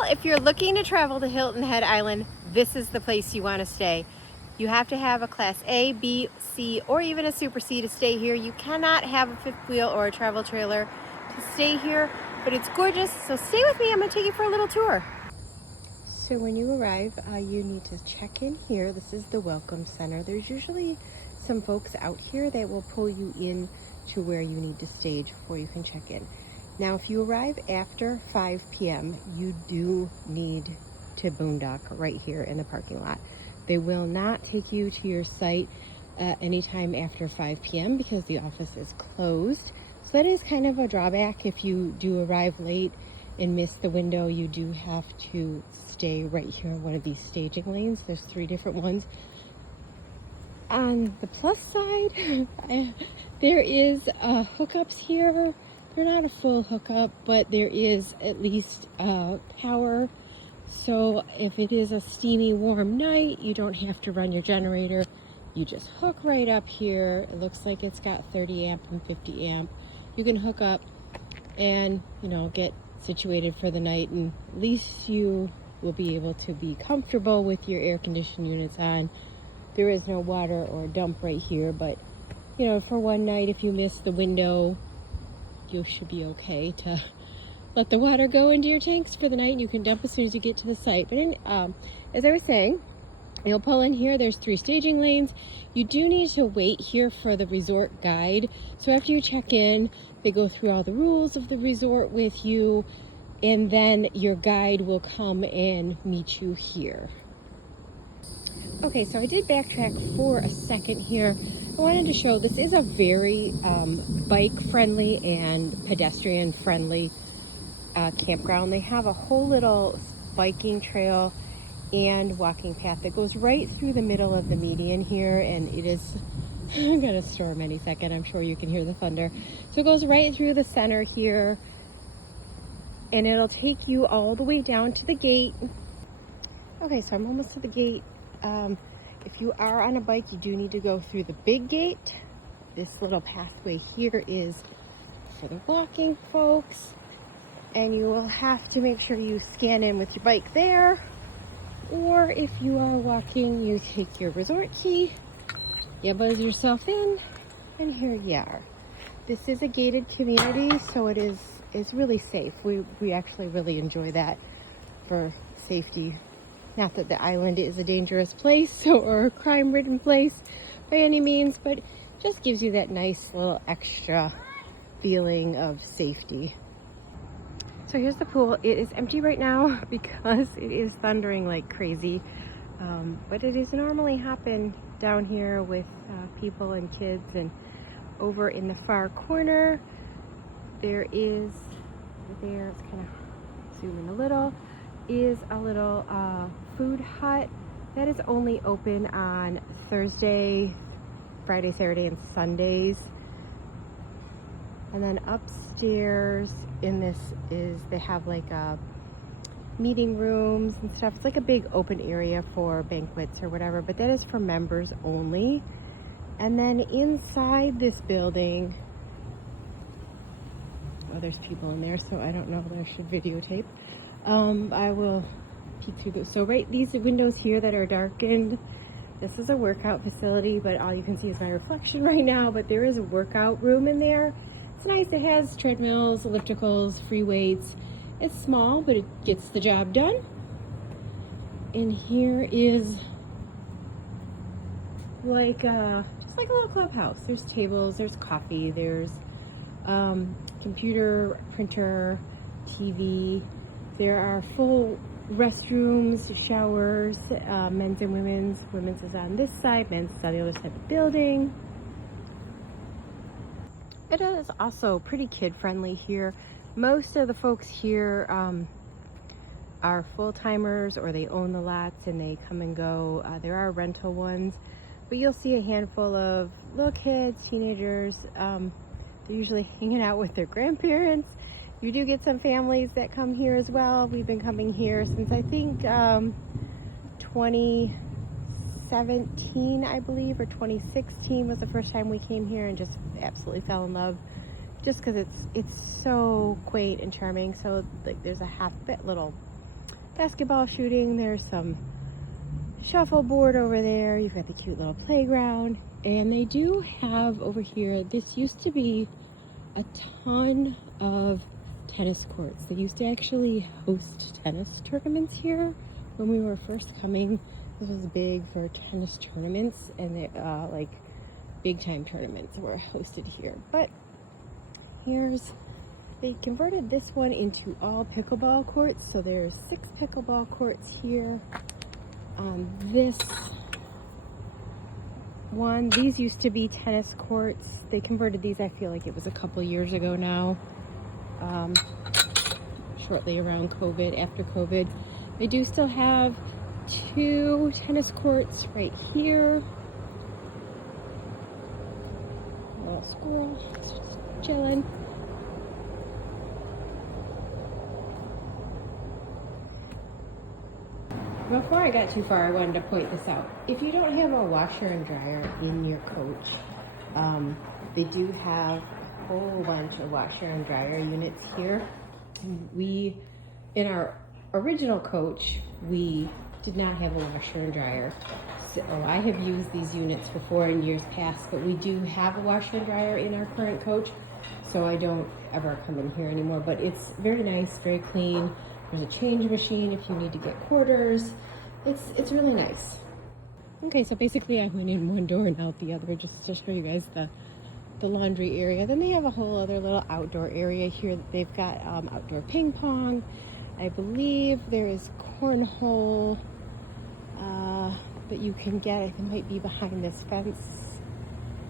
Well, if you're looking to travel to Hilton Head Island, this is the place you want to stay. You have to have a Class A, B, C, or even a Super C to stay here. You cannot have a fifth wheel or a travel trailer to stay here, but it's gorgeous, so stay with me. I'm going to take you for a little tour. So when you arrive, you need to check in here. This is the Welcome Center. There's usually some folks out here that will pull you in to where you need to stage before you can check in. Now, if you arrive after 5 p.m., you do need to boondock right here in the parking lot. They will not take you to your site anytime after 5 p.m. because the office is closed. So that is kind of a drawback. If you do arrive late and miss the window, you do have to stay right here in one of these staging lanes. There's 3 different ones. On the plus side, there is hookups here. They're not a full hookup, but there is at least power. So if it is a steamy, warm night, you don't have to run your generator. You just hook right up here. It looks like it's got 30 amp and 50 amp. You can hook up and, get situated for the night, and at least you will be able to be comfortable with your air conditioning units on. There is no water or dump right here, but, for one night, if you miss the window, you should be okay to let the water go into your tanks for the night, and you can dump as soon as you get to the site. But as I was saying, you'll pull in here. There's 3 staging lanes. You do need to wait here for the resort guide. So after you check in, they go through all the rules of the resort with you, and then your guide will come and meet you here. Okay, so I did backtrack for a second here. I wanted to show this is a very bike-friendly and pedestrian-friendly campground. They have a whole little biking trail and walking path that goes right through the middle of the median here, and it is, I'm gonna storm any second. I'm sure you can hear the thunder. So it goes right through the center here, and it'll take you all the way down to the gate. Okay, so I'm almost to the gate. If you are on a bike, you do need to go through the big gate. This little pathway here is for the walking folks, and you will have to make sure you scan in with your bike there, or if you are walking, you take your resort key, you buzz yourself in, and here you are. This is a gated community, so it's really safe. We actually really enjoy that for safety. Not that the island is a dangerous place or a crime-ridden place by any means, but it just gives you that nice little extra feeling of safety. So here's the pool. It is empty right now because it is thundering like crazy, but it is normally hopping down here with people and kids. And over in the far corner, there is, it's kind of zooming a little, is a little food hut that is only open on Thursday, Friday, Saturday, and Sundays. And then upstairs in this they have like meeting rooms and stuff. It's like a big open area for banquets or whatever, but that is for members only. And then inside this building, well, there's people in there, so I don't know if I should videotape. I will peek through this. So these windows here that are darkened, this is a workout facility, but all you can see is my reflection right now, but there is a workout room in there. It's nice. It has treadmills, ellipticals, free weights. It's small, but it gets the job done. And here is like just like a little clubhouse. There's tables, there's coffee, there's computer, printer, TV. There are full restrooms, showers, men's and women's. Women's is on this side, men's is on the other side of the building. It is also pretty kid-friendly here. Most of the folks here are full-timers, or they own the lots and they come and go. There are rental ones, but you'll see a handful of little kids, teenagers. They're usually hanging out with their grandparents. You do get some families that come here as well. We've been coming here since I think 2017, I believe, or 2016 was the first time we came here, and just absolutely fell in love, just because it's so quaint and charming. So like there's a little basketball shooting. There's some shuffleboard over there. You've got the cute little playground. And they do have over here, this used to be a ton of tennis courts. They used to actually host tennis tournaments here when we were first coming. This was big for tennis tournaments, and they, like big time tournaments were hosted here. But they converted this one into all pickleball courts. So there's 6 pickleball courts here. This one, these used to be tennis courts. They converted these, I feel like it was a couple years ago now, shortly around COVID, after COVID. They do still have 2 tennis courts right here. A little squirrel just chilling. Before I got too far, I wanted to point this out. If you don't have a washer and dryer in your coach, they do have a whole bunch of washer and dryer units here. In our original coach, we did not have a washer and dryer. So I have used these units before in years past, but we do have a washer and dryer in our current coach, so I don't ever come in here anymore. But it's very nice, very clean. There's a change machine if you need to get quarters. It's really nice. Okay, so basically I went in one door and out the other just to show you guys the laundry area. Then they have a whole other little outdoor area here. They've got outdoor ping pong. I believe there is cornhole that you can get. I think it might be behind this fence.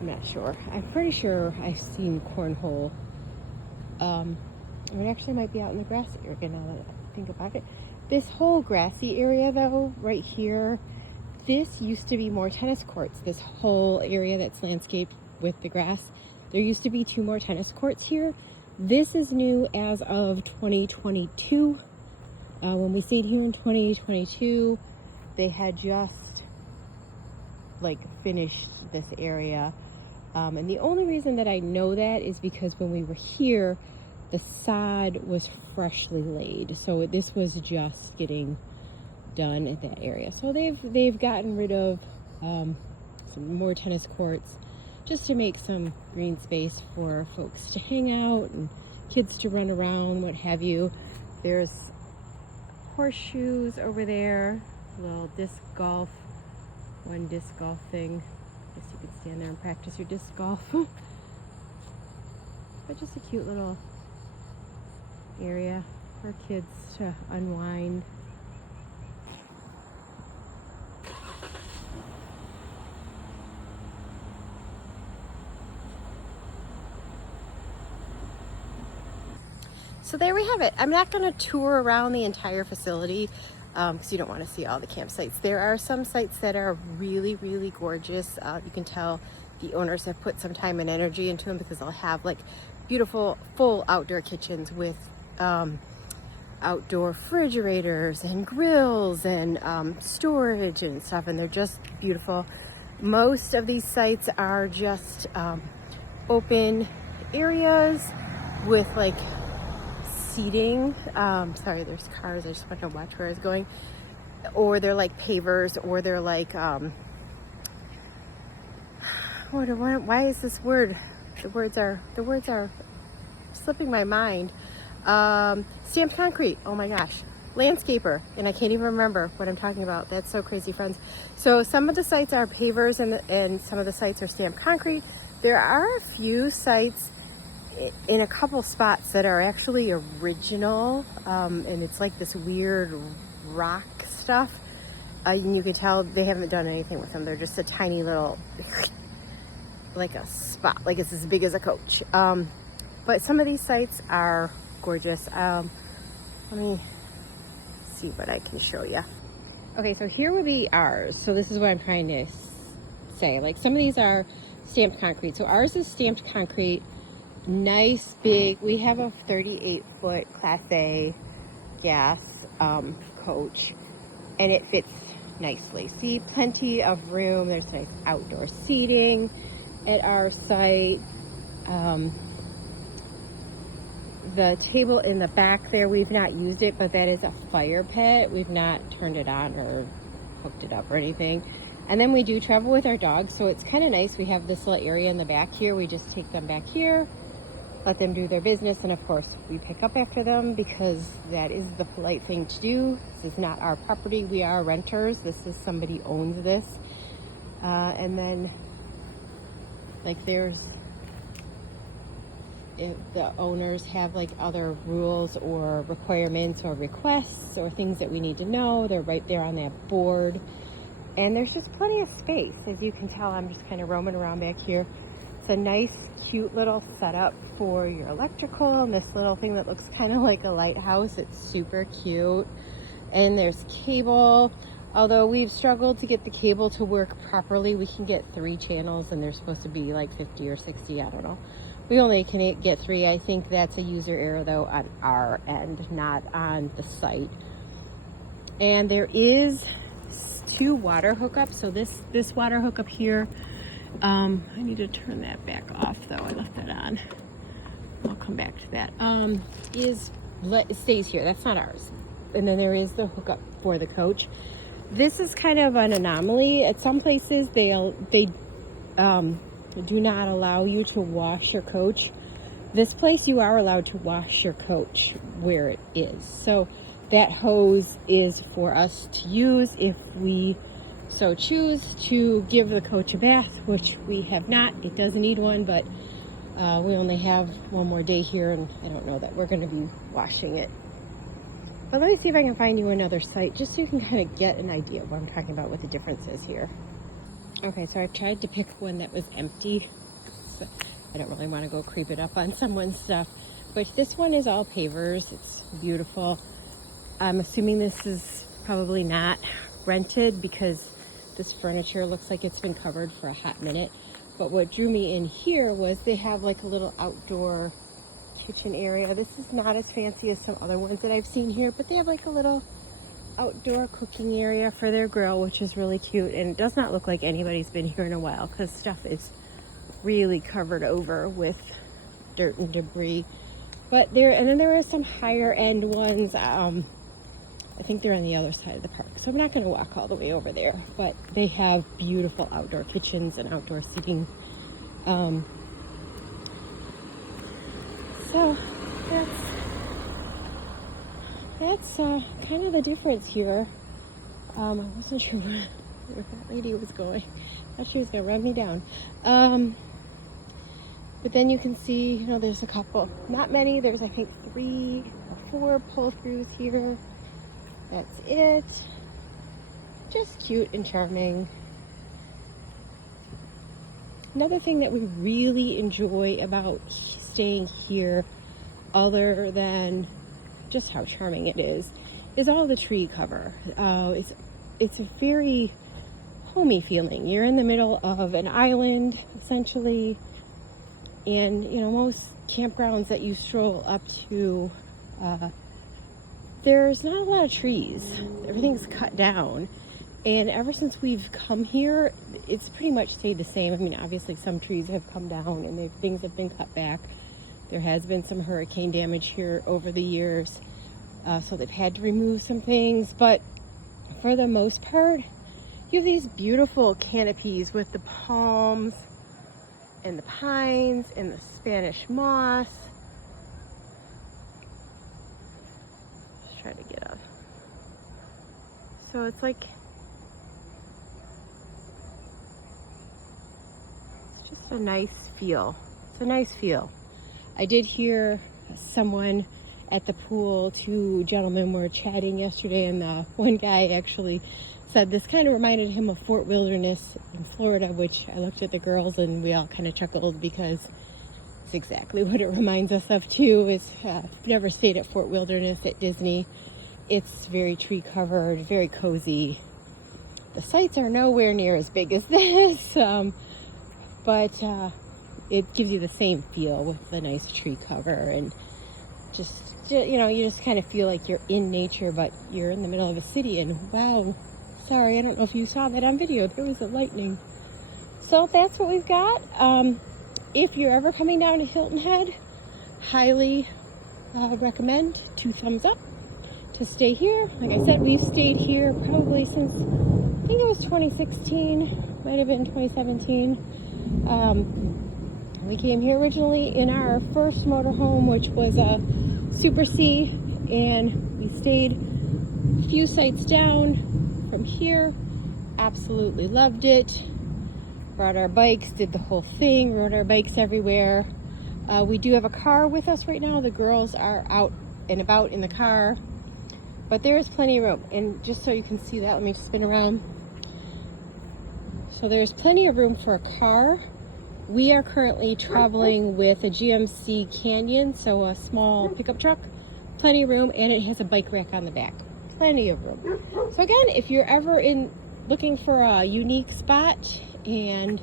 I'm not sure. I'm pretty sure I've seen cornhole. It actually might be out in the grass area now that I think about it. This whole grassy area though, right here, this used to be more tennis courts. This whole area that's landscaped with the grass. There used to be 2 more tennis courts here. This is new as of 2022. When we stayed here in 2022, they had just like finished this area. And the only reason that I know that is because when we were here, the sod was freshly laid. So this was just getting done at that area. So they've gotten rid of some more tennis courts just to make some green space for folks to hang out and kids to run around, what have you. There's horseshoes over there, little disc golf, one disc golf thing. I guess you could stand there and practice your disc golf. But just a cute little area for kids to unwind. So there we have it. I'm not going to tour around the entire facility because you don't want to see all the campsites. There are some sites that are really, really gorgeous. You can tell the owners have put some time and energy into them because they'll have like beautiful full outdoor kitchens with outdoor refrigerators and grills and storage and stuff, and they're just beautiful. Most of these sites are just open areas with like seating. Sorry, there's cars. I just want to watch where I was going. Or they're like pavers, or they're like why is this word? The words are slipping my mind. Stamped concrete. Oh my gosh. Landscaper, and I can't even remember what I'm talking about. That's so crazy, friends. So some of the sites are pavers and some of the sites are stamped concrete. There are a few sites in a couple spots that are actually original, and it's like this weird rock stuff. And you can tell they haven't done anything with them. They're just a tiny little, like a spot, like it's as big as a coach. But some of these sites are gorgeous. Let me see what I can show you. Okay, so here would be ours. So this is what I'm trying to say. Like some of these are stamped concrete. So ours is stamped concrete. Nice big, we have a 38-foot Class A gas coach, and it fits nicely. See, plenty of room. There's nice outdoor seating at our site. The table in the back there, we've not used it, but that is a fire pit. We've not turned it on or hooked it up or anything. And then we do travel with our dogs, so it's kind of nice. We have this little area in the back here. We just take them back here, let them do their business, and of course we pick up after them because that is the polite thing to do. This is not our property. We are renters. This is somebody owns this. And then like if the owners have like other rules or requirements or requests or things that we need to know, they're right there on that board. And there's just plenty of space. As you can tell, I'm just kind of roaming around back here. It's a nice, cute little setup for your electrical, and this little thing that looks kind of like a lighthouse. It's super cute. And there's cable. Although we've struggled to get the cable to work properly, we can get 3 channels, and they're supposed to be like 50 or 60, I don't know. We only can get 3. I think that's a user error though on our end, not on the site. And there is 2 water hookups. So this water hookup here, I need to turn that back off though. I left that on. I'll come back to that. It stays here. That's not ours. And then there is the hookup for the coach. This is kind of an anomaly. At some places they do not allow you to wash your coach. This place you are allowed to wash your coach where it is. So that hose is for us to use if we so choose to give the coach a bath, which we have not. It doesn't need one, but we only have one more day here, and I don't know that we're going to be washing it. But let me see if I can find you another site just so you can kind of get an idea of what I'm talking about, what the difference is here. Okay, so I tried to pick one that was empty. So I don't really want to go creep it up on someone's stuff. But this one is all pavers. It's beautiful. I'm assuming this is probably not rented because this furniture looks like it's been covered for a hot minute. But what drew me in here was they have like a little outdoor kitchen area. This is not as fancy as some other ones that I've seen here, but they have like a little outdoor cooking area for their grill, which is really cute. And it does not look like anybody's been here in a while because stuff is really covered over with dirt and debris. But then there are some higher end ones. I think they're on the other side of the park, so I'm not going to walk all the way over there, but they have beautiful outdoor kitchens and outdoor seating. So that's kind of the difference here. I wasn't sure where that lady was going. I thought she was going to run me down. But then you can see, there's a couple, not many. There's, I think, 3 or 4 pull-throughs here. That's it. Just cute and charming. Another thing that we really enjoy about staying here, other than just how charming it is all the tree cover. It's a very homey feeling. You're in the middle of an island, essentially, and most campgrounds that you stroll up to, there's not a lot of trees. Everything's cut down. And ever since we've come here, it's pretty much stayed the same. I mean, obviously some trees have come down and things have been cut back. There has been some hurricane damage here over the years. So they've had to remove some things. But for the most part, you have these beautiful canopies with the palms and the pines and the Spanish moss. Try to get up. So it's like, it's just a nice feel. It's a nice feel. I did hear someone at the pool, 2 gentlemen were chatting yesterday, and one guy actually said this kind of reminded him of Fort Wilderness in Florida, which I looked at the girls and we all kind of chuckled because it's exactly what it reminds us of too. I've never stayed at Fort Wilderness at Disney. It's very tree covered, very cozy. The sites are nowhere near as big as this, but it gives you the same feel with the nice tree cover, and you just kind of feel like you're in nature, but you're in the middle of a city. And wow, sorry, I don't know if you saw that on video. There was a lightning. So that's what we've got. If you're ever coming down to Hilton Head, highly recommend 2 thumbs up to stay here. Like I said, we've stayed here probably since, I think it was 2016, might have been 2017. We came here originally in our first motorhome, which was a Super C, and we stayed a few sites down from here. Absolutely loved it. Brought our bikes, did the whole thing, rode our bikes everywhere. We do have a car with us right now. The girls are out and about in the car, but there is plenty of room. And just so you can see that, let me just spin around. So there's plenty of room for a car. We are currently traveling with a GMC Canyon, so a small pickup truck. Plenty of room, and it has a bike rack on the back. Plenty of room. So again, if you're ever looking for a unique spot and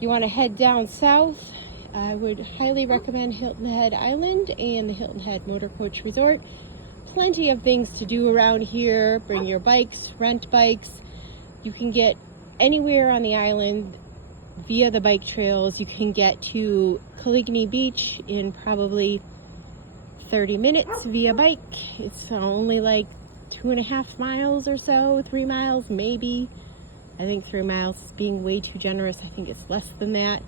you want to head down south, I would highly recommend Hilton Head Island and the Hilton Head Motorcoach Resort. Plenty of things to do around here. Bring your bikes, rent bikes. You can get anywhere on the island via the bike trails. You can get to Caligny Beach in probably 30 minutes via bike. It's only like 2.5 miles or so, 3 miles maybe. I think 3 miles is being way too generous. I think it's less than that.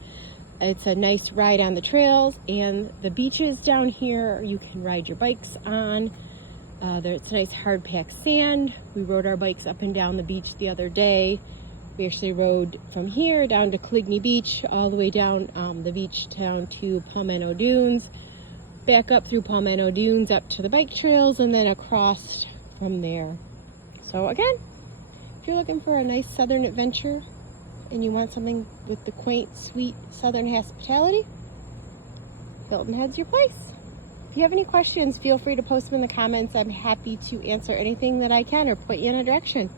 It's a nice ride on the trails, and the beaches down here you can ride your bikes on. It's nice hard packed sand. We rode our bikes up and down the beach the other day. We actually rode from here down to Caligny Beach, all the way down the beach down to Palmetto Dunes, back up through Palmetto Dunes up to the bike trails, and then across from there. So again, if you're looking for a nice southern adventure and you want something with the quaint, sweet southern hospitality, Hilton Head's your place. If you have any questions, feel free to post them in the comments. I'm happy to answer anything that I can or point you in a direction.